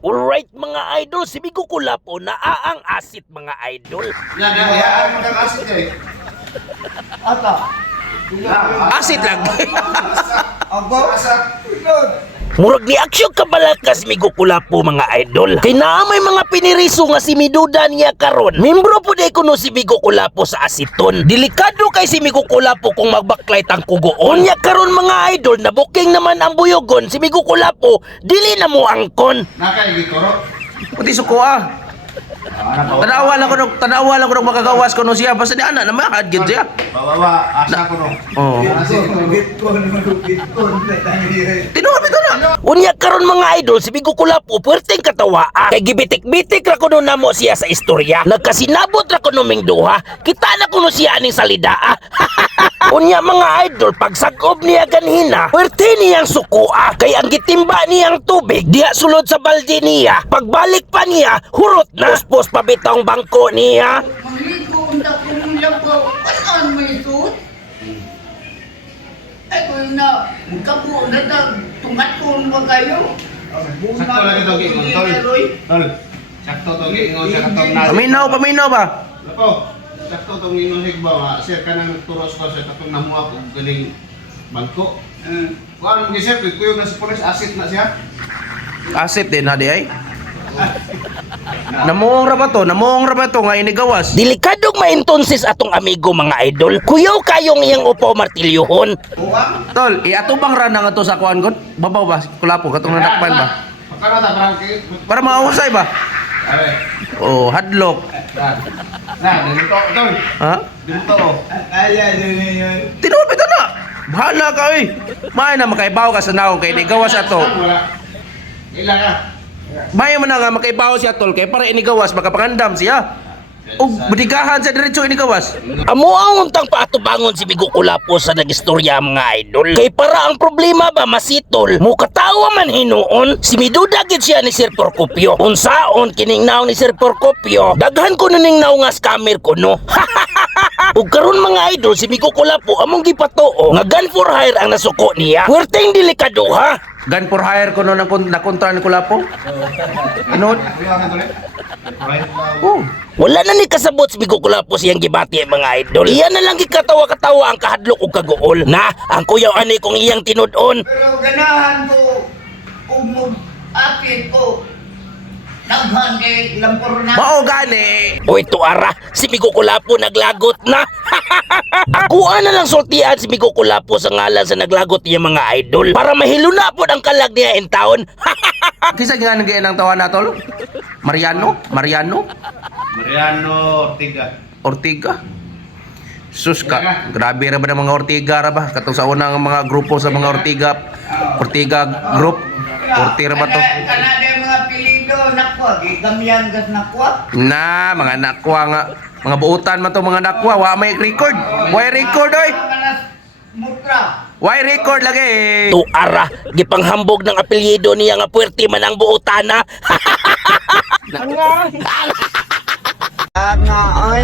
Alright mga idol, si Bigo Kulapo na ang asit mga idol. Yan, hayaan mo kang asit eh. Ata. Asit lang. Aba. Murag ni aksyon kabalakas Bigo Kulapo mga idol. Kay naa may mga piniriso nga si Miduda niya karon. Membro po day kuno si Bigo Kulapo sa asiton. Delikado kay si Bigo Kulapo kung magbaklight ang kugoon. Nya karon mga idol, na booking naman ang buyogon si Bigo Kulapo, dili na mo angkon. Nakay gitoro. Pati suko ah. Tanawa lang ko nung makagawas ko no siya. Basta di anak na mahad gid siya. Bawawa, asa ko no. Oo. Bitcoin. Tinuod ito na. Unya karon mga idol, si Bigo Kulapo puwerteng katawaan. Kay gibitik-bitik ra kuno namo siya sa istorya. Nagkasinabot ra kuno ming duha. Kita na kuno siya aning salida. Unya mga idol, pag sagob niya ganhina, puwerte niyang sukua. Kay ang gitimba niyang tubig diha sulod sa balde niya. Pagbalik pa niya, hurot na. Puspos pa bitong bangko niya. Maligo, unta ko nung labo. Ano mo ito? Ay, ko na, kapo na tungat ko ba kayo? Sakto lagi to gingon tol. Tol. Sakto to gingon sa katong nasi. Paminaw ba? Lapo. Sakto to gingon higba nga. Sir kanang turos ko sa katong namuha og galing bangko. Kuan gisip kuyo na sa pulis asit na siya. Asit din na di ay. Namuong ra ba to nga inigawas. Delikadong maintonsis atong amigo mga idol. Kuyaw kayong iyang upaw martilyohon. Tol, iatubang ra na nga to sa kuan kon. Babaw ba? Kulapo katong nadakpan ba? Pakara ta Frankie. Para mausay ba? Are. Oh, hadlock. Na, dito tol. Ha? Dito. Tinuod ito na. Bahala ka eh. May na makaibaw ka sa naong kay inigawas ato. Wala. Ila ka. May man na nga makaibaw siya tol kay para inigawas makapangandam siya. O budigahan sa diretso inigawas. Amo ang untang paatubangon si Bigo Kulapo sa nagistorya mga idol. Kay para ang problema ba masitol, mukatawa man hinuon, si Miduda gid siya ni Sir Porcopio. Unsaon kining naong ni Sir Porcopio, daghan ko ning naw nga scammer ko no. Ug karon mga idol, si Bigo Kulapo among gipatuo nga gun for hire ang nasuko niya. Puwerteng delikado ha. Gun for hire ko no na kontra ni Kulapo. Inod. Kuya ka tol. Right. Oh. Wala na ni kasabot si Bigo Kulapo siyang gibati mga idol. Iyan na lang gikatawa-katawa ang kahadlok ug kaguol. Na, ang kuyaw ani kong iyang tinud-on. Pero ganahan ko, umog apit ko. Naghan kay lampor na. Mao gani. Oy tuara, si Bigo Kulapo naglagot na. Akuan na lang sultian si Bigo Kulapo sa ngalan sa naglagot niya mga idol. Para mahiluna po ang kalag niya in taon. Kisa nga nang ang tawa na tol? Mariano Mariano Ortiga. Sus ka, grabe ra ba ng mga Ortiga ra ba? Katong sa unang mga grupo sa mga Ortiga group. Ortiga ba to? Kanada mga pilido, nakwa, gigamyan gas nakwa. Na, mga nakwa nga. Mga buutan man to mga nakwa. Wa may record. Why record oy? Mutra. Why record lagi? Tuara, gipanghambog ng apelyido niya nga puwerte man ang buotana. Nga ay.